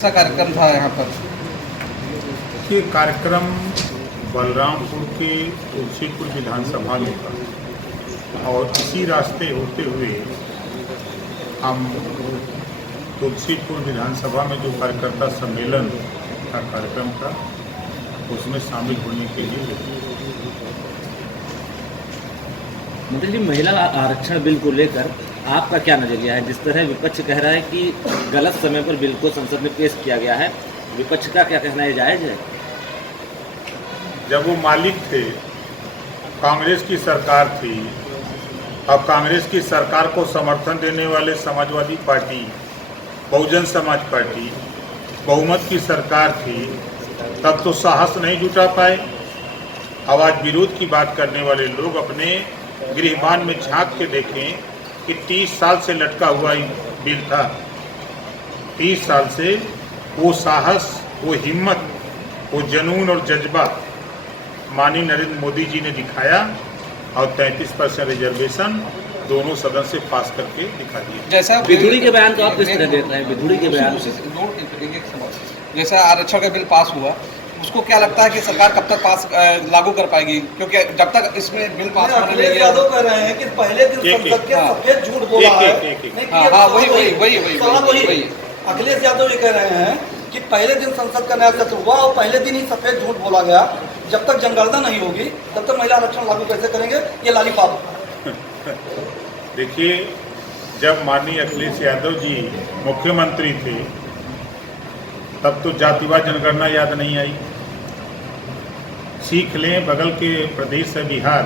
ऐसा कार्यक्रम था यहाँ पर। ये कार्यक्रम बलरामपुर के तुलसीपुर विधानसभा में था और इसी रास्ते होते हुए हम तुलसीपुर विधानसभा में जो कार्यकर्ता सम्मेलन का कार्यक्रम था उसमें शामिल होने के लिए मंत्री जी, महिला आरक्षण बिल को लेकर आपका क्या नजरिया है? जिस तरह विपक्ष कह रहा है कि गलत समय पर बिल को संसद में पेश किया गया है, विपक्ष का क्या कहना है, जायज है? जब वो मालिक थे, कांग्रेस की सरकार थी, अब कांग्रेस की सरकार को समर्थन देने वाले समाजवादी पार्टी, बहुजन समाज पार्टी बहुमत की सरकार थी, तब तो साहस नहीं जुटा पाए। अब आज विरोध की बात करने वाले लोग अपने गृहमान में झांक के देखें कि 30 साल से लटका हुआ बिल था। 30 साल से वो साहस, वो हिम्मत, वो जुनून और जज्बा माननीय नरेंद्र मोदी जी ने दिखाया और 33% रिजर्वेशन दोनों सदन से पास करके दिखा दिया। जैसा विधुड़ी के बयान को आप किस तरह देख रहे हैं? विधुड़ी के बयान जैसा आरक्षण का बिल पास हुआ, उसको क्या लगता है कि सरकार कब तक पास लागू कर पाएगी? क्योंकि जब तक इसमें बिल पास होने नहीं गया। यादव कह रहे हैं कि पहले दिन संसद के सफेद झूठ बोला है। वही अखिलेश यादव ये कह रहे हैं कि पहले दिन संसद का नया सत्र हुआ और पहले दिन ही सफेद झूठ बोला गया। जब तक जनगणना नहीं होगी तब तक महिला आरक्षण लागू कैसे करेंगे? ये लालीपाप। देखिए, जब माननीय अखिलेश यादव जी मुख्यमंत्री थे तब तो जातिवाद जनगणना याद नहीं आई। सीख लें, बगल के प्रदेश है बिहार,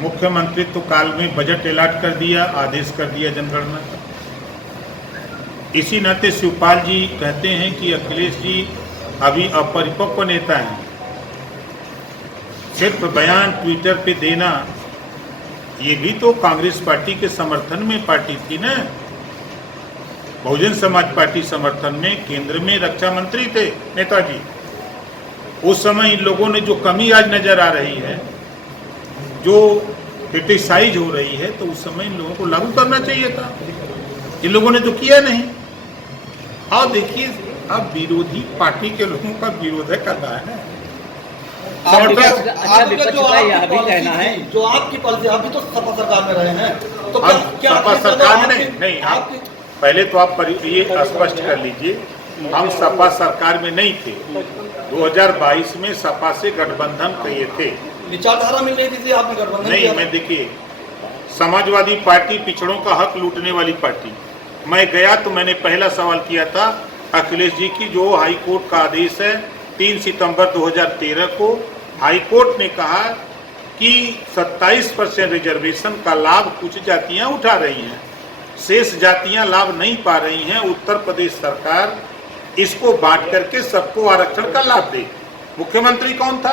मुख्यमंत्रित्व काल में बजट अलॉट कर दिया, आदेश कर दिया जनगणना का। इसी नाते शिवपाल जी कहते हैं कि अखिलेश जी अभी अपरिपक्व नेता हैं। सिर्फ बयान ट्विटर पे देना, ये भी तो कांग्रेस पार्टी के समर्थन में पार्टी थी ना। बहुजन समाज पार्टी समर्थन में केंद्र में रक्षा मंत्री थे नेताजी। उस समय इन लोगों ने जो कमी आज नजर आ रही है, जो क्रिटिसाइज हो रही है, तो उस समय इन लोगों को लागू करना चाहिए था। इन लोगों ने तो किया नहीं। और देखिए, अब विरोधी पार्टी के लोगों का विरोध कर रहा है ना। जो आपकी पॉलिसी, आप भी तो सपा सरकार में रहे हैं, तो क्या सपा सरकार में नहीं, आप पहले तो आप ये स्पष्ट कर लीजिए, हम सपा सरकार में नहीं थे। 2022 में सपा से गठबंधन किए थे। विचारधारा मिल रही थी, आपने गठबंधन नहीं। मैं देखिए, समाजवादी पार्टी पिछड़ों का हक लूटने वाली पार्टी। मैं गया तो मैंने पहला सवाल किया था अखिलेश जी की, जो हाई कोर्ट का आदेश है 3 सितंबर 2013 को हाई कोर्ट ने कहा कि 27% रिजर्वेशन का लाभ कुछ जातियां उठा रही हैं, शेष जातियां लाभ नहीं पा रही हैं। उत्तर प्रदेश सरकार इसको बांट करके सबको आरक्षण का लाभ दे। मुख्यमंत्री कौन था?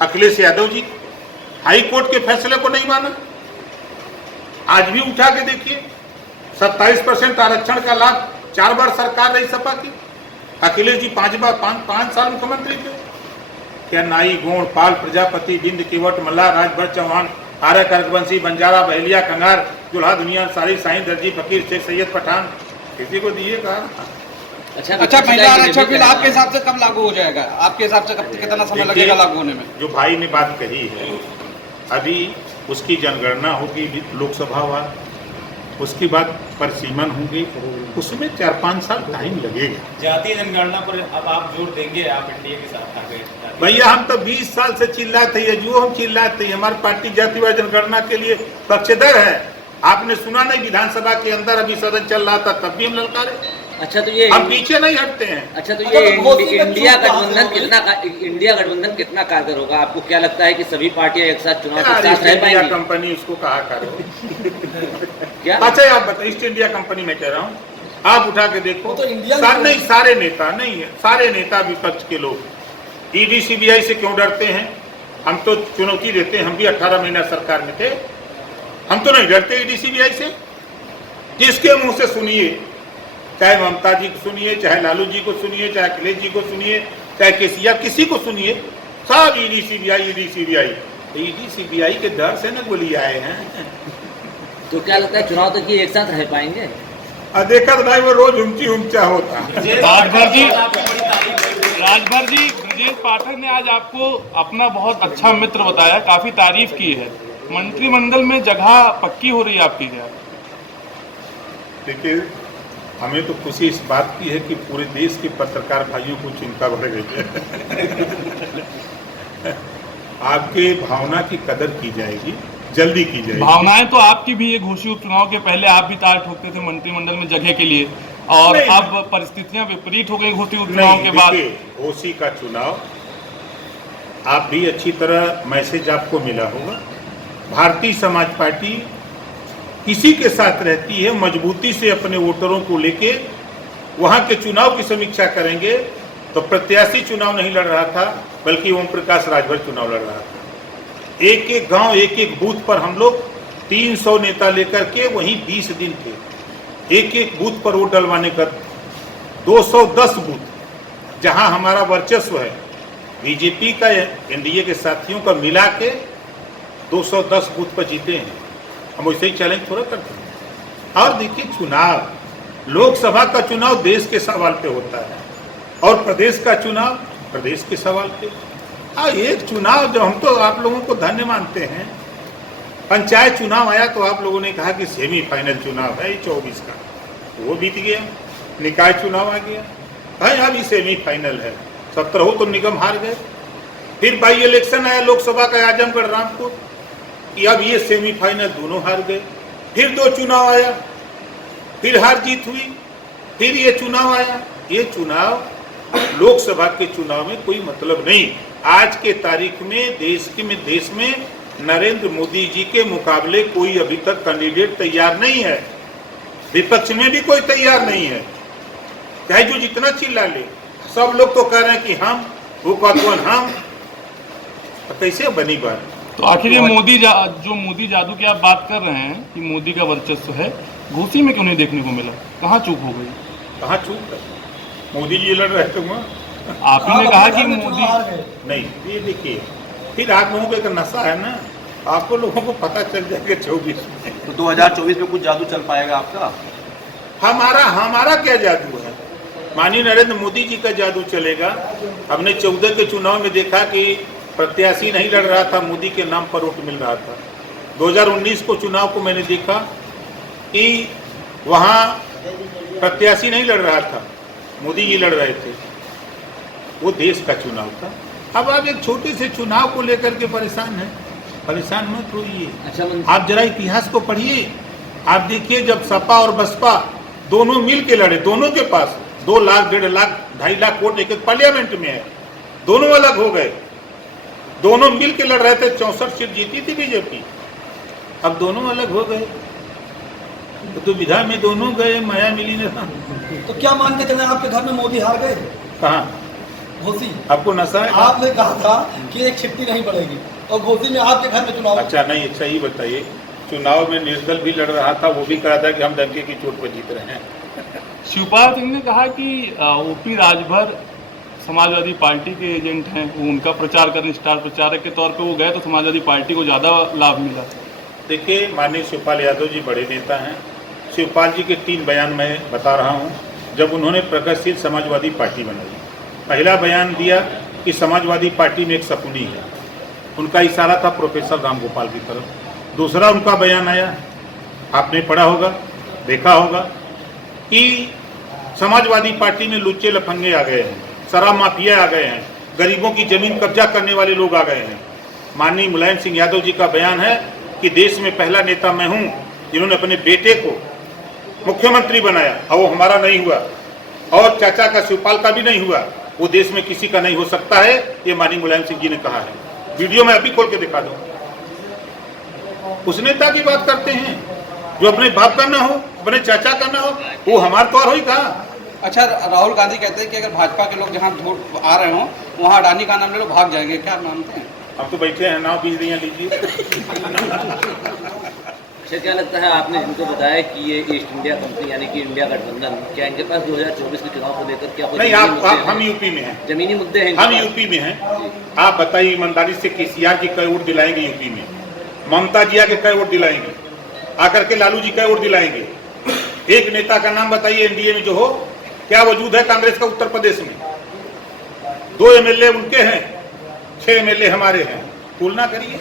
अखिलेश यादव जी। हाई कोर्ट के फैसले को नहीं माना। आज भी उठा के देखिए, 27% आरक्षण का लाभ 4 बार सरकार रही सपा की। अखिलेश जी 5 साल मुख्यमंत्री थे। क्या नाई, गोंड, पाल, प्रजापति, बिंद, केवट, मल्लाह, राजभर, चौहान, आर्य, कर्कवंशी, बंजारा, बहेलिया, कंगार, दुल्हा, दुनिया, सारी, साईं, दर्जी, फकीर, शेख, सैयद, पठान, किसी को दिएगा? अच्छा, महिला आरक्षण बिल आपके हिसाब से कब लागू हो जाएगा? आपके हिसाब से कितना समय लगेगा लागू होने में? जो भाई ने बात कही है, अभी उसकी जनगणना होगी लोकसभा वार, उसके बाद परिसीमन होंगे, उसमें 4-5 साल टाइम लगेगा। जातीय जनगणना पर अब आप जोर देंगे? आप एनडीए के साथ आ गए भैया, हम तो 20 साल से चिल्लाते हैं, जो हम चिल्लाते हैं, हमारी पार्टी जातिवाद जनगणना के लिए पक्षधर है। आपने सुना नहीं, विधानसभा के अंदर अभी सदन चल रहा था तब भी हम ललकारे। अच्छा, तो ये हम पीछे नहीं हटते हैं। अच्छा, तो ये इंडिया गठबंधन कितना कारगर होगा? आपको क्या लगता है कि सभी पार्टियां एक साथ चुनाव के साथ रह पाएंगी? इंडिया कंपनी उसको कहा करो। क्या? अच्छा, आप बताइए, ईस्ट इंडिया कंपनी में कह रहा हूँ, आप उठा के देखो। तो इंडिया नहीं, सारे नेता नहीं है, सारे नेता विपक्ष के लोग ईडी सीबीआई से क्यों डरते हैं? हम तो चुनौती देते हैं, हम भी 18 महीना सरकार में थे, हम तो नहीं डरते ईडी सीबीआई से। जिसके मुंह से सुनिए, चाहे ममता जी को सुनिए, चाहे लालू जी को सुनिए, चाहे अखिलेश जी को सुनिए, चाहे केसीआर, किसी को सुनिए, सब ED CBI, ED CBI. ED CBI के डर से न गोली आए हैं। तो क्या लगता है चुनाव तक ये एक साथ रह पाएंगे? देखा तो भाई वो रोज ऊंचा होता। राजभर जी, ब्रजेश पाठक ने आज आपको अपना बहुत अच्छा मित्र बताया, काफी तारीफ की है। मंत्रिमंडल में जगह पक्की हो रही है आपकी क्या? देखिए, हमें तो खुशी इस बात की है कि पूरे देश के पत्रकार भाइयों को चिंता बढ़ गई है। आपके भावना की कदर की जाएगी, जल्दी की जाएगी। भावनाएं तो आपकी भी है, घोषी उपचुनाव के पहले आप भी ताल ठोकते थे मंत्रिमंडल में जगह के लिए, और अब परिस्थितियां विपरीत हो गई घोषी उपचुनाव के बाद। घोषी का चुनाव आप भी अच्छी तरह मैसेज आपको मिला होगा। भारतीय समाज पार्टी किसी के साथ रहती है, मजबूती से अपने वोटरों को लेके वहां के चुनाव की समीक्षा करेंगे। तो प्रत्याशी चुनाव नहीं लड़ रहा था, बल्कि ओम प्रकाश राजभर चुनाव लड़ रहा था। एक एक गांव, एक एक बूथ पर हम लोग 300 नेता लेकर के वहीं 20 दिन थे, एक एक बूथ पर वोट डलवाने का 210 बूथ जहां हमारा वर्चस्व है, बीजेपी का एनडीए के साथियों का मिला के 210 बूथ पर जीते हैं। हम वैसे ही चैलेंज थोड़ा करते हैं। और देखिए, चुनाव, लोकसभा का चुनाव देश के सवाल पे होता है और प्रदेश का चुनाव प्रदेश के सवाल पे। एक चुनाव जो हम तो आप लोगों को धन्य मानते हैं, पंचायत चुनाव आया तो आप लोगों ने कहा कि सेमीफाइनल चुनाव है 24 का, वो बीत गया। निकाय चुनाव आ गया है, अभी सेमीफाइनल है। 17 तो निगम हार गए। फिर बाई इलेक्शन आया लोकसभा का आजमगढ़ रामपुर, कि अब ये सेमीफाइनल दोनों हार गए। फिर 2 चुनाव आया, फिर हार जीत हुई, फिर ये चुनाव आया। ये चुनाव, लोकसभा के चुनाव में कोई मतलब नहीं। आज के तारीख में देश में नरेंद्र मोदी जी के मुकाबले कोई अभी तक कैंडिडेट तैयार नहीं है। विपक्ष में भी कोई तैयार नहीं है, चाहे जो जितना चिल्ला ले। सब लोग तो कह रहे हैं कि हम, वो कौन हम, कैसे बनी बात? तो आखिर ये मोदी जादू की आप बात कर रहे हैं कि मोदी का वर्चस्व है, घोसी में क्यों नहीं देखने को मिला? कहाँ चूक हो गई? कहाँ चूक है? मोदी जी लड़ रहे थे वहाँ, आप ही ने कहा कि मोदी नहीं। ये देखिए, फिर आप लोगों को एक नशा है ना, आपको लोगों को पता चल जाएगा 24 में। तो 2024 में कुछ जादू चल पाएगा आपका? हमारा क्या जादू है? माननीय नरेंद्र मोदी जी का जादू चलेगा। हमने 14 के चुनाव में देखा कि प्रत्याशी नहीं लड़ रहा था, मोदी के नाम पर वोट मिल रहा था। 2019 को चुनाव को मैंने देखा कि वहाँ प्रत्याशी नहीं लड़ रहा था, मोदी जी लड़ रहे थे। वो देश का चुनाव था। अब आप एक छोटे से चुनाव को लेकर के परेशान हैं, परेशान मत होइए। अच्छा, आप जरा इतिहास को पढ़िए। आप देखिए, जब सपा और बसपा दोनों मिल के लड़े, दोनों के पास 2 लाख, 1.5 लाख, 2.5 लाख वोट एक पार्लियामेंट में है, दोनों अलग हो गए। दोनों मिल के लड़ रहे थे, 64 सीट जीती थी बीजेपी। अब दोनों अलग हो गए, तो विधा में दोनों गए, माया मिली नहीं। तो क्या मान के चले आपके घर में मोदी हार गए? कहाँ? घोसी। आपको नशा है? आपने कहा था कि एक चिट्ठी नहीं पड़ेगी, और घोसी में आपके घर में चुनाव। अच्छा नहीं, अच्छा ही बताइए, चुनाव में निर्दल भी लड़ रहा था, वो भी कहा था कि हम डंके की चोट पर जीत रहे हैं। शिवपाल सिंह ने कहा कि ओपी राजभर समाजवादी पार्टी के एजेंट हैं, वो उनका प्रचार करने, स्टार प्रचारक के तौर पे वो गए तो समाजवादी पार्टी को ज़्यादा लाभ मिला। देखिए, माननीय शिवपाल यादव जी बड़े नेता हैं। शिवपाल जी के 3 बयान मैं बता रहा हूँ। जब उन्होंने प्रगतिशील समाजवादी पार्टी बनाई, पहला बयान दिया कि समाजवादी पार्टी में एक शकुनी है, उनका इशारा था प्रोफेसर राम गोपाल की तरफ। दूसरा उनका बयान आया, आपने पढ़ा होगा, देखा होगा, कि समाजवादी पार्टी में लुच्चे लफंगे आ गए हैं, शराब माफिया आ गए हैं, गरीबों की जमीन कब्जा करने वाले लोग आ गए हैं। माननीय मुलायम सिंह यादव जी का बयान है कि देश में पहला नेता मैं हूं जिन्होंने अपने बेटे को मुख्यमंत्री बनाया, और वो हमारा नहीं हुआ, और चाचा का शिवपाल का भी नहीं हुआ, वो देश में किसी का नहीं हो सकता है, ये माननीय मुलायम सिंह जी ने कहा है। वीडियो में अभी खोल के दिखा दूं। उस नेता की बात करते हैं जो अपने बाप का ना हो, अपने चाचा का ना हो, वो हमारा तो और ही था। अच्छा, राहुल गांधी कहते हैं कि अगर भाजपा के लोग जहाँ वोट आ रहे हो वहाँ अडानी का नाम ले लो, भाग जाएंगे, क्या मानते हैं? अब तो बैठे हैं, नाव बीज दिया लीजिए। अच्छा, क्या लगता है, आपने जिनको बताया कि ये ईस्ट इंडिया कंपनी यानी कि इंडिया गठबंधन, क्या इनके पास 2024 के चुनाव को लेकर क्या नहीं? हम यूपी में हैं, जमीनी मुद्दे हैं? हम यूपी में हैं। आप बताइए ईमानदारी से, केसीआर की कई वोट दिलाएंगे यूपी में? ममता जी आके कई वोट दिलाएंगे? आकर के लालू जी कई वोट दिलाएंगे? एक नेता का नाम बताइए एनडीए में जो हो, क्या वजूद है कांग्रेस का उत्तर प्रदेश में? 2 एमएलए उनके हैं, 6 एमएलए हमारे हैं, तुलना करिए।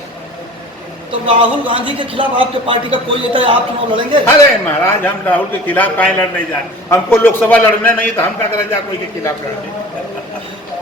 तो राहुल गांधी के खिलाफ आपके पार्टी का कोई नेता, आप चुनाव लड़ेंगे? अरे महाराज, हम राहुल के खिलाफ काहे लड़ने जाए? हमको लोकसभा लड़ना नहीं तो हम क्या करें जा कोई के खिलाफ लड़ने।